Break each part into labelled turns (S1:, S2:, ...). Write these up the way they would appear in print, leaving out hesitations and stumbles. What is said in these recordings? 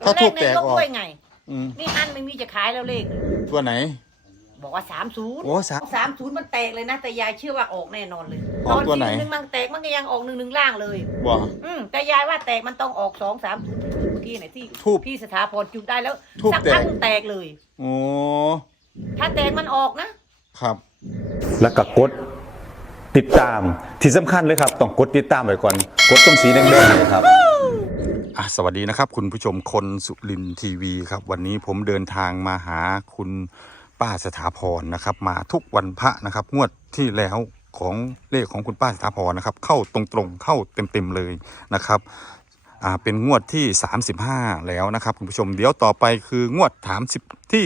S1: ถ้าทูบแตกออก
S2: ไงนี่อันไม่มีจะขายแล้วเลข
S1: ตัวไหน
S2: บอกว่า30
S1: โอ้
S2: 30มันแตกเลยนะแต่ยายเชื่อว่าออกแน่นอนเลย
S1: ออกตัวไหน
S2: 1มันแตกมันก็ยังออก1ล่างเลย
S1: บ่
S2: แต่ยายว่าแตกมันต้องออก2 3 0เมื่อกี้ไหนที่พี่สถาพรจุดได้แล้วสักพักแตกเลย
S1: โอ้
S2: ถ้าแตกมันออกนะครับ
S3: แล้วก็กดติดตามที่สำคัญเลยครับต้องกดติดตามไว้ก่อนกดตรงสีแดงๆเลยครับ
S1: สวัสดีนะครับคุณผู้ชมคนสุรินทร์ทีวีครับวันนี้ผมเดินทางมาหาคุณป้าสถาพรนะครับมาทุกวันพระนะครับงวดที่แล้วของเลขของคุณป้าสถาพรนะครับเข้าตรงๆเข้าเต็มๆเลยนะครับเป็นงวดที่35แล้วนะครับคุณผู้ชมเดี๋ยวต่อไปคืองวดที่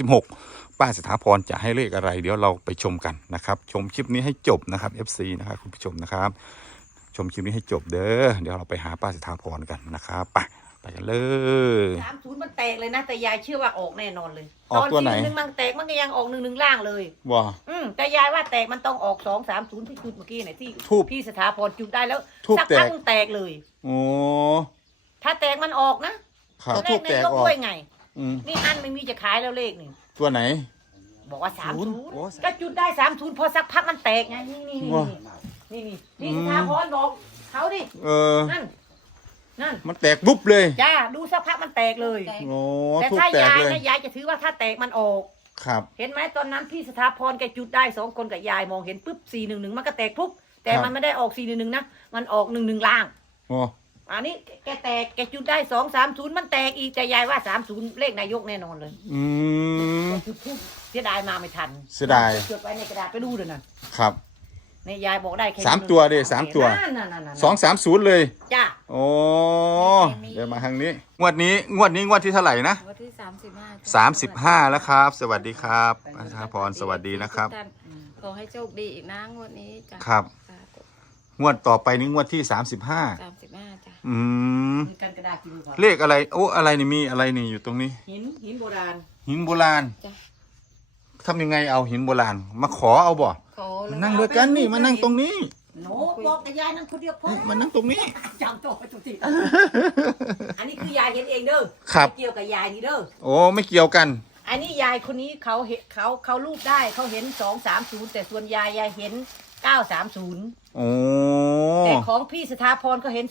S1: 36ป้าสถาพรจะให้เลขอะไรเดี๋ยวเราไปชมกันนะครับชมคลิปนี้ให้จบนะครับ FC นะครับคุณผู้ชมนะครับชมคลิปนี้ให้จบเด้อเดี๋ยวเราไปหาป้าสถาพรกันนะครับไปกันเลย
S2: 30มันแตกเลยนะแต่ยายเชื่อว่าออกแน่นอนเลย
S1: ออกตัวไหน
S2: 1มันแตกมันก็ยังออก1ล่างเลย
S1: ว้า
S2: แต่ยายว่าแตกมันต้องออก2 3 0ที่จุดเมื่อกี้ไหนที่พี่สถาพรจุดได้แล้วสักพักแตกเลย
S1: โอ้
S2: ถ้าแตกมันออกนะ
S1: เลขในก็
S2: ไงนี่อันไม่มีจะขายแล้วเลขนี่
S1: ตัวไหน
S2: บอกว่า30ก็จุดได้30พอสักพักมันแตกไงนี่พี่สถาพรบอกเขาดินั่น
S1: มันแตกบุ๊บเลย
S2: จ้าดูสักพักมันแตกเลย
S1: โอ้
S2: แต่ถ้ายายนะยายจะถือว่าถ้าแตกมันออก
S1: ครับ
S2: เห็นไหมตอนนั้นพี่สถาพรแกจุดได้2คนกับยายมองเห็นปุ๊บ411มันก็แตกปุ๊บแต่มันไม่ได้ออก411นะมันออก11ล่างอันนี้แกจุดได้230มันแตกอีกแต่ยายว่า30เลขนายกแน่นอนเลยเสียดายมาไม่ทัน
S1: เสียดาย
S2: จดไว้ในกระดาษไปดูเลยนะครับในยายบอกได้แค่
S1: 3ตัวดิ3ตัว230เลย
S2: จ้า
S1: โอ้เดี๋ยวมาทางนี้งวดนี้งวดที่เท่าไหร่นะ
S2: งวดที่35
S1: แล้วครับสวัสดีครับอาจารย์พรสวัสดีนะครับ
S2: ขอให้โชคดีอีกนะงวดนี้จ้ะ
S1: ครับงวดต่อไปนี้งวดที่35จ้ะ
S2: กันกระดาษ
S1: เลขอะไรโอ้อะไรนี่มีอะไรนี่อยู่ตรงนี้
S2: หินโบราณ
S1: หินโบราณทำยังไงเอาหินโบราณมาขอเอาบ่นั่งด้วยกันนี่มานั่งตรงนี้
S2: โน้บอกกับยายนั่งคนเดียวพอ
S1: มานั่งตรงนี้
S2: จำตัวไปทุกทีอันนี้คือยายเห็นเองเด้อเกี่ยวกับยายนี่เด้อ
S1: โอ้ไม่เกี่ยวกัน
S2: อันนี้ยายคนนี้เขาเห็นเขารูปได้เขาเห็น230แต่ส่วนยายเห็น930
S1: โอ้
S2: แต่ของพี่สถาพรเขาเห็น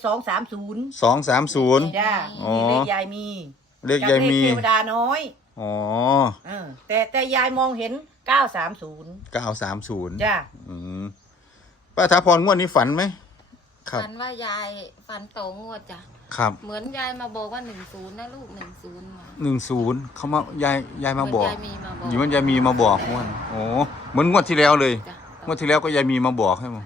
S2: 230จ้านี่เลขยายมี
S1: เลขยายมี
S2: เทวดาน้อย
S1: อ๋อ
S2: แต่ยายมองเห็น930จ้า
S1: ป้าถาพรงวดนี้ฝันไหม
S4: ฝันว่ายายฝันโตงวดจ้ะ
S1: ครับ
S4: เหมือนยายมาบอกว่า10นะลูก
S1: 10เขามายายมาบอกอยู่มันยายมีมาบอกงวดโอ้เหมือนงวดที่แล้วเลยงวดที่แล้วก็ยายมีมาบอกให้มั้ง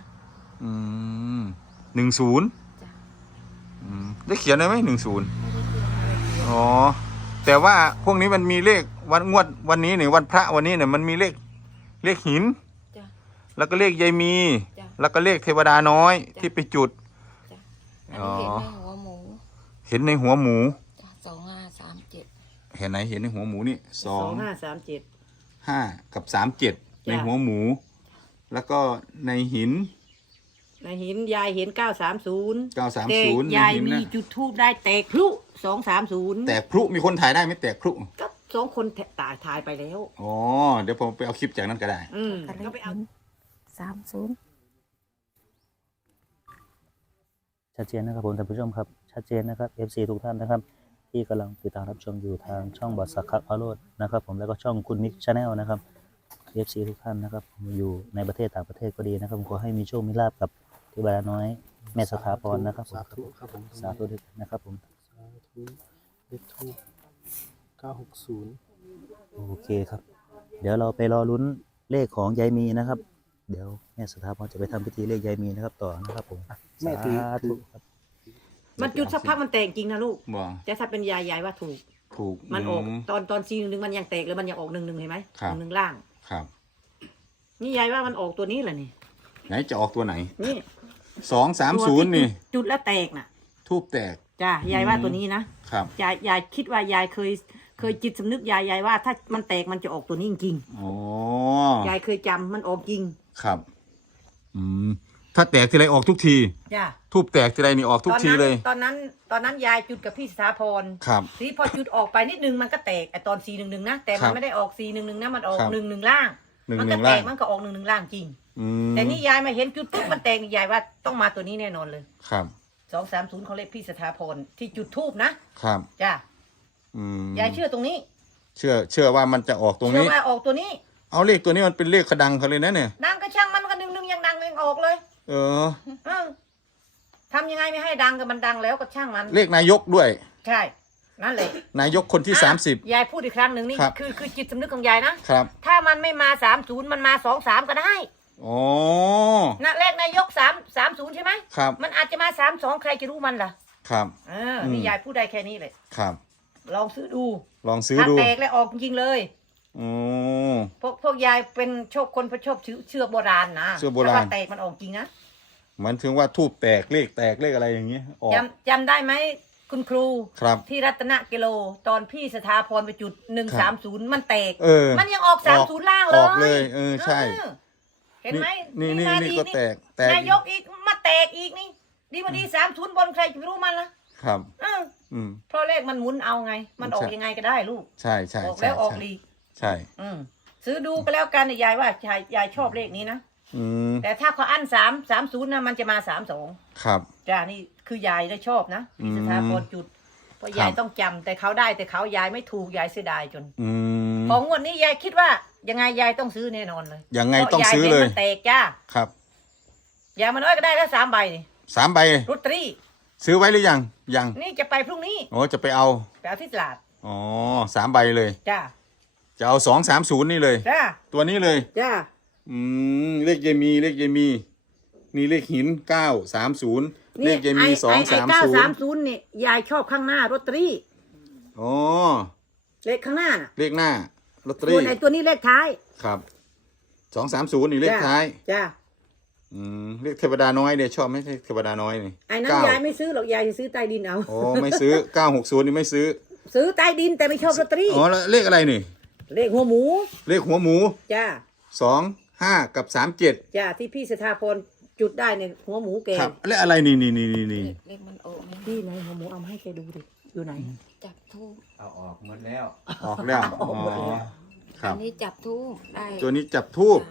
S1: 10ได้เขียนได้ไหม10อ๋อแต่ว่าพวกนี้มันมีเลขวันนี้เนี่ยวันพระวันนี้เนี่ยมันมีเลขหินแล้วก็เลขยายมีแล้วก็เลขเทวดาน้อยที่ไปจุด
S4: อ๋อ
S1: เห็นในหัวหมู
S4: 2537
S1: เห็นไหนเห็นในหัวหมูนี่
S2: 2537
S1: 5กับ37ในหัวหมูแล้วก็ในหิน
S2: ยายเห็น930แต่ยายมีจุดทูบได้แตกพลุ230
S1: แตกพลุมีคนถ่ายได้ไหมแตกพลุ
S2: ก็2คนถ่ายไปแล้ว
S1: อ๋อเดี๋ยวผมไปเอาคลิปจากนั้นก็ได้
S4: ก็ไปเอา30
S5: ชัดเจนนะครับผมท่านผู้ชมครับชัดเจนนะครับ FC ทุกท่านนะครับที่กำลังติดตามรับชมอยู่ทางช่องบอสสักขะพาโรจน์นะครับผมแล้วก็ช่องคุณมิกชาแนลนะครับ FC ทุกท่านนะครับอยู่ในประเทศต่างประเทศก็ดีนะครับขอให้มีโชคมีลาภกับเทวดาน้อยแม่สถาพรนะครับ
S6: สาธุครับผม
S5: สาธุด้วยนะครับผม
S6: สาธุเลขทูป960
S5: โอเคครับเดี๋ยวเราไปรอลุ้นเลขของยายมีนะครับเดี๋ยวแม่สถาพรจะไปทำพิธีเลขยายมีนะครับต่อนะครับผม
S6: แม่ถือ
S5: ครับ
S2: มันจุดสักพักมันแตกจริงนะลูกแต่ถ้าเป็นยายว่าถูกมันออกตอน411มันยังแตกเลยมันยังออก11เห็นไหม11ล่าง
S1: ครับ
S2: นี่ยายว่ามันออกตัวนี้แหละนี่
S1: ไหนจะออกตัวไหน
S2: นี่
S1: 230นี่
S2: จุดแล้วแตกน่ะ
S1: ทูบแตก
S2: จ้ายายว่าตัวนี้นะครับยายคิดว่ายายเคยจิตสำนึกยายว่าถ้ามันแตกมันจะออกตัวนี้จริง
S1: อ๋อย
S2: ายเคยจำมันออกจริง
S1: ครับถ้าแตกทีไรออกทุกที
S2: จ้ะ
S1: ทูบแตกทีไรนี่ออกทุกทีเลย
S2: ตอนนั้นยายจุดกับพี่สถาพร
S1: ครับ
S2: ทีพอจุดออกไปนิดนึงมันก็แตกไอตอน411นะแต่
S1: ครั
S2: มัน
S1: บ
S2: ไม่ได้ออก411นะมันออก
S1: ครับ
S2: 11ล่าง
S1: 11
S2: มันก็แต
S1: ล่าก ง
S2: มันก็ออก11ล่างจริง
S1: อืม
S2: แต่นี่ยายมาเห็นจุดปุ๊บมันแตกนี่ยายว่าต้องมาตัวนี้แน่นอนเลย
S1: ครับ
S2: 230เขาเลขพี่สถาพรที่จุดทูบนะครับ จ้ะ
S1: อืม
S2: ยายเชื่อตรงนี้
S1: เชื่อว่ามันจะออกตรง
S2: เชื่อ
S1: นี้
S2: ว่าออกตัวนี้
S1: เอาเลขตัวนี้มันเป็นเลขกระดังเขาเลยนะเนี่ย
S2: ดังก็ช่างมันก็11ยังดังยังออกเลย
S1: เออ
S2: เออทำยังไงไม่ให้ดังก็มันดังแล้วก็ช่างมัน
S1: เลขนายกด้วย
S2: ใช่นั่นเลย
S1: นายกคนที่
S2: อ่ะ
S1: 30
S2: ยายพูดอีกครั้งหนึ่งนี่
S1: ครับ
S2: คือจิตสำนึกของยายนะครับ ถ้ามันไม่มา30มันมา23ก็ได้
S1: อ๋อ
S2: นะเลขนายก30ใช่ไหม
S1: ครับ
S2: มันอาจจะมา32ใครจะรู้มันล่ะ
S1: ครับ
S2: นี่ยายพูดได้แค่นี้เลย
S1: ครับ
S2: ลองซื้อดู
S1: ลองซื้อ
S2: ถ้า
S1: ดู
S2: แตกแล้วออกจริงๆเลย
S1: อ๋อ
S2: พวกยายเป็นชอบคนชอบเชื่อโบราณนะ
S1: เชื่อโบราณ
S2: ถ้าแตกมันออกจริงนะ
S1: หมันถึงว่าทูบแตกเลขอะไรอย่างเงี้ยออก
S2: จำได้ไหมคุณครู
S1: ครับ
S2: ที่รัตนกิโลตอนพี่สถาพรไปจุด130มันแตก
S1: เออ
S2: มันยังออก30ล่างเลย
S1: ออกเลยใช่
S2: เออเห็นไหม
S1: นี่
S2: มา
S1: นี่
S2: ดี
S1: ก็แตก
S2: นายกอีกมาแตกอีกนี่ ดีมาดี30บนใครจะไปรู้มันล่ะ
S1: ครับ
S2: เออ
S1: อืม
S2: เพราะเลขมันหมุนเอาไง มันออก
S1: ใช่
S2: ยังไงก็ได้ลูก
S1: ใช่ใช่
S2: ออก
S1: ใช่
S2: แล้วออก
S1: ใช่
S2: อีก
S1: ใช่
S2: ซื้อดูก็แล้วกันยายว่ายายชอบเลขนี้นะ
S1: อืม
S2: แต่ถ้าเขาอั้น30นะมันจะมา32
S1: ครับ
S2: จ้านี่คือยายได้ชอบนะพี่สถาพรจุดเพราะยายต้องจำแต่เขาได้แต่เขายายไม่ถูกยายเสียดายจน
S1: อืม
S2: ของงวดนี้ยายคิดว่ายังไงยายต้องซื้อแน่นอนเลย
S1: ยังไงต้องซื้อเลย
S2: พราะาห็นมันแตกจ้า
S1: ครับ
S2: ยายมันน้อยก็ได้แล้ว3 ใบนี่
S1: 3 ใบ
S2: ลอตเตอรี่
S1: ซื้อไว้หรือยังยัง
S2: นี่จะไปพรุ่งนี้
S1: โอ้จะไปเอา
S2: ไปเอาที่ตลาด
S1: อ๋อ3 ใบเลย
S2: จ้า
S1: จะเอา230นี่เลย
S2: จ้า
S1: ตัวนี้เลย
S2: จ้า
S1: เลขยายมีนี่เลขหิน930เลขยายมี
S2: ไอ้930
S1: 230
S2: นี่ยายชอบข้างหน้าลอตเตอรี่
S1: อ๋อ
S2: เลขข้างหน้าน่ะ
S1: เลขหน้าลอตเตอ
S2: ส่
S1: รี่
S2: วนไอ้ตัวนี้เลขท้าย
S1: ครับ230นี่เลขท้าย
S2: จ้า
S1: เลขเทวดาน้อยเนี่ยชอบไหมเทวดาน้อยนี่
S2: ไอ้นั้นยายไม่ซื้อหรอกยายจะซื้อใต้ดินเอา
S1: อ๋อไม่ซื้อ960นี่ไม่ซื้อ
S2: ซื้อใต้ดินแต่ไม่ชอบลอตเตอรี่
S1: อ๋อแล้วเลขอะไรนี่
S2: เลขหัวหมู
S1: เลขหัวหมู
S2: จ้า
S1: 25กับ37
S2: จ้าที่พี่สถาพรจุดได้ในหัวหมูแก
S1: ครับเลขอะไรนี่
S4: เลขมันออกไหม
S2: พี่ไหนหัวหมูเอามาให้แกดูดิอยู่ไหน
S4: จับทูบ
S1: ออกแล้วอ๋อครั
S4: อั
S1: บ
S4: นนี้จับทูบได้
S1: ตัวนี้จับทูบ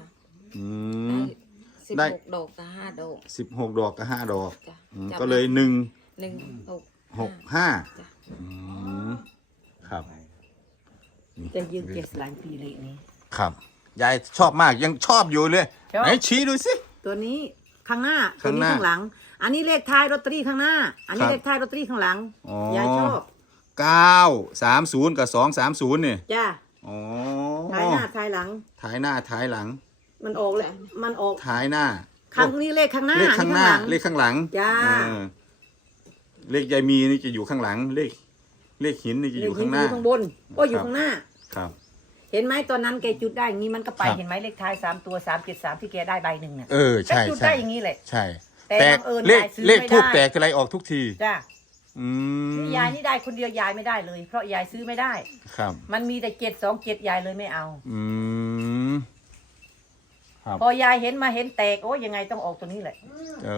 S4: ได้
S1: ได้
S4: 16 ดอกกับ5 ดอก
S1: 16 ดอกกับ5 ดอก
S4: จ้ะ
S1: ก็
S4: จับ
S1: เลย1
S4: 1 6
S1: 6
S4: จ้ะ
S1: 5ครับ
S2: จะยืนเกสหลายปีเลยนี่
S1: ครับยายชอบมากยังชอบอยู่เลย
S2: ชอบ
S1: ไหนชี้ดูสิ
S2: ตัวนี้ข้างหน้าตัว
S1: ข้างห
S2: นี้
S1: น้า
S2: ข้างหลัง อันนี้เลขท้ายลอตเตอรี่ข้างหน้า อันนี้
S1: ครับ
S2: เลขท้ายลอตเตอรี่ข้างหลัง
S1: อ๋อ
S2: ยายชอบ
S1: 930กับ230นี่
S2: จ้า
S1: อ๋อ
S2: ท้ายหน้าท้ายหลัง
S1: ท้ายหน้าท้ายหลัง
S2: มันออกเลยมันออก
S1: ท้ายหน้า
S2: ข้างนี้เลขข้างหน้า
S1: เลขข้างหน้า
S2: อั
S1: เลขข้างหลัง
S2: จ้า
S1: เออเลขยายมีนี่จะอยู่ข้างหลัง เลขหินนี่จะ
S2: เล
S1: อ
S2: ข
S1: ยู่
S2: ที่
S1: ข้างห
S2: อ
S1: น้า
S2: ยู่ข้างบนก็อยู่ข้างหน้า
S1: ครับ
S2: เห็นไหมตอนนั้นแกจุดได้อย่างนี้มันก็ไป
S1: ครับ
S2: เห็นไหมเลขท้าย3 ตัว373ที่แกได้ใบหนึ่งเนี่ย
S1: เออใช่
S2: แกจุด
S1: ใช่
S2: ได้อย่างนี้แหละ
S1: ใช่
S2: แต่บังเอิญ
S1: เลข
S2: ยายซื้อ
S1: เลข
S2: ไม่
S1: ทูบ
S2: ได้
S1: แตกทีไรออกทุกที
S2: จ้า
S1: อืม
S2: นี่ยายนี่ได้คนเดียวยายไม่ได้เลย เพราะยายซื้อไม่ได้
S1: ครับ
S2: มันมีแต่727ยายเลยไม่เอา
S1: อืมครับ
S2: พอยายเห็นมาเห็นแตกโอ้ยยังไงต้องออกตัวนี้แหละ
S1: เอา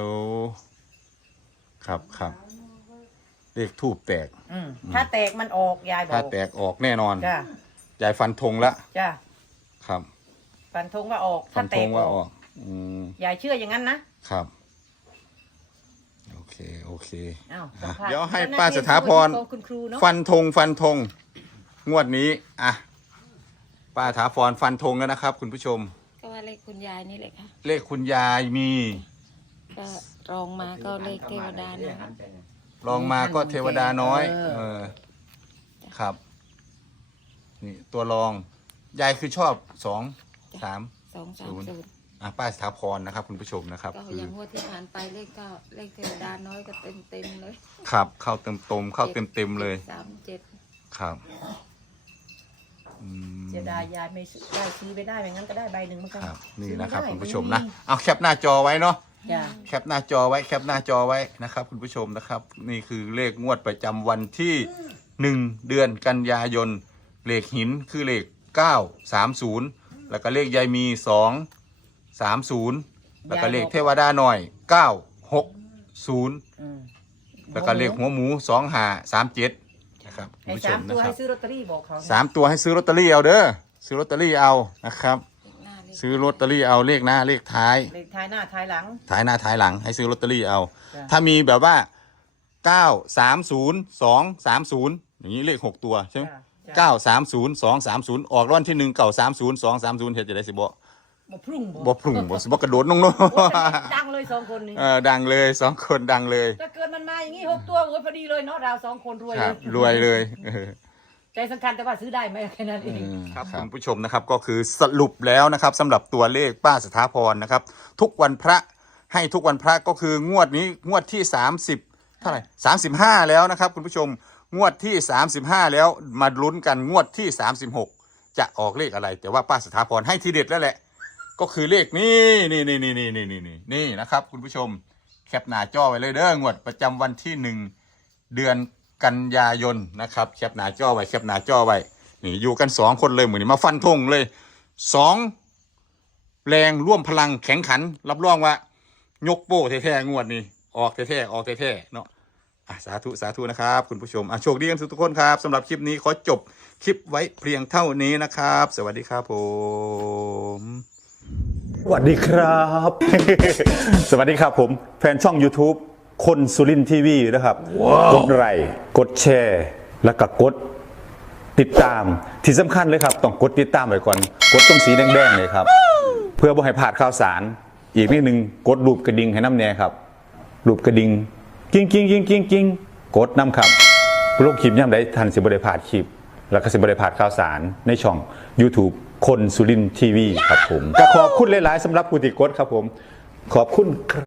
S1: ครับเลขทูบแตก
S2: ถ้าแตกมันออกยายบอ
S1: ถ้าก แตกออกแน่นอน
S2: จ้าย
S1: ายฟันธงละ
S2: จ้า
S1: ครับ
S2: ฟันธงว่าออก
S1: ฟั
S2: ถ้าน แต
S1: ธ
S2: ก
S1: ง
S2: อ
S1: ว่า
S2: อ
S1: อก อก
S2: ยายเชื่ออย่างนั้นนะครับ
S1: โอเค
S2: อ้าว
S1: อ่ะ
S2: สัมภาษณ์
S1: เดี๋ยวให้
S2: จ้น้
S1: ป้า
S2: ที่
S1: สถาพร
S2: คุณครูเนาะ
S1: ฟันธงงวดนี้อ่ะป้าสถาพรฟันธงแล้วนะครับ คุณผู้ชม
S4: ก็ว่าเลขคุณยายนี่แหละค่ะ
S1: เลขคุณยายมี
S4: ก็รองมาก็เลขเทวดานะ
S1: ลองมาก็เทวดาน้อย ครับ นี่ตัวรองยายคือชอบ2 3
S4: 230
S1: ป้าสถาพรนะครับ คุณผู้ชมนะครับ
S4: ก็
S1: คือ
S4: อย่างงวดที่ผ่านไปเลขเทวดาน้อยก็เต็มเลย
S1: ครับเข้าเต็มเลย
S4: 37
S1: ครับ
S2: เสียดายยายไม่ซื้อได้ซื้อไปได้ไม่งั้นก็ได้ใบหนึ่งเหมือนกัน
S1: ครับนี่
S2: ซื้อไ
S1: นะครับ
S2: ได้
S1: คุณผู้ชมนะเอาแคปหน้าจอไว้เนาะ
S2: จ้า
S1: แคปหน้าจอไว้นะครับ คุณผู้ชมนะครับ นี่คือเลขงวดประจำวันที่1 เดือนกันยายนเลขหินคือเลข930แล้วก็เลขยายมี230แล้วก็เลขเทวดาหน่อยแล้วก็เลขหัวหมู2537นะครับคุณ
S2: ไอ้
S1: ผู้ช
S2: สาม ม
S1: นะ
S2: ตัว
S1: ครั
S2: ให้
S1: บ
S2: ซื้อลอตเตอรี่บอกเขา
S1: 3 ตัวให้ซื้อลอตเตอรี่เอาเด้อซื้อลอตเตอรี่เอานะครับ
S4: หน้าเลข
S1: ซื้อลอตเตอรี่เอาเลขหน้าเลขท้าย
S2: เลขท้ายหน้าท้ายหลัง
S1: ท้ายหน้าท้ายหลังให้ซื้อลอตเตอรี่เอา
S2: จ้ะ
S1: ถ้ามีแบบว่า930 230อย่างนี้เลข6ตัวใช่ไหม
S2: จ้ะ
S1: 930 230ออกรางวัลที่1 930 230เฮ็ดจะได้สิบ่
S2: บ่พรุ่ง
S1: บ่พรุ่งบ่สิบ่กระโดดน้องเนาะ
S2: โอ้ยดังเลย2 คนนี้
S1: ดังเลย2 คนดังเลย
S2: ถ้าเกิดมันมาอย่างนี้6 ตัวโอ้ยพอดีเลยเนาะเรา2 คนรวย
S1: ค
S2: เล
S1: รั
S2: ย
S1: บรวยเลยเออ
S2: ใจสำคัญแต่ว่าซื้อได้ไหมแค่นั้นเอง
S1: ครับคุณผู้ชมนะครับก็คือสรุปแล้วนะครับสำหรับตัวเลขป้าสถาพรนะครับทุกวันพระให้ทุกวันพระก็คืองวดนี้งวดที่30เท่าไหร่35แล้วนะครับคุณผู้ชมงวดที่35แล้วมาลุ้นกันงวดที่36จะออกเลขอะไร แต่ว่าป้าสถาพรให้ทีเด็ดแล้วแหละก็คือเลขนี่นะครับคุณผู้ชมแคปหน้าจอไว้เลยเด้องวดประจำวันที่1เดือนกันยายนนะครับแคปหน้าจอไว้แคปหน้าจอไว้นี่อยู่กัน2คนเลยเหมือนนี้มาฟันธงเลย2แรงร่วมพลังแข็งขันรับรองว่ายกโป้แท้ๆงวดนี้ออกแท้ๆออกแท้ๆเนาะสาธุนะครับคุณผู้ชมโชคดีกันทุกคนครับสำหรับคลิปนี้ขอจบคลิปไว้เพียงเท่านี้นะครับ สวัสดีครับผม
S3: สวัสดีครับ สวัสดีครับผมแฟนช่อง YouTube คนสุรินทีวีนะครับกดไลค์กดแชร์ แล้วก็กดติดตามที่สำคัญเลยครับต้องกดติดตามไว้ก่อนกดตรงสีแดงๆเลยครับเพื่อบ่ให้พลาดข่าวสารอีกนิดนึงกดรูปกระดิ่งให้น้ำแน่ครับรูปกระดิ่งกิ้งกดน้ำครับโลกคลิปย่ำได้ทันสิบริพลาดคลิป แล้วก็สิบริพลาดข่าวสารในช่อง YouTube คนสุรินทีวีครับผมก็ขอบคุณหลายๆสำหรับผู้ติดกดครับผมขอบคุณครับ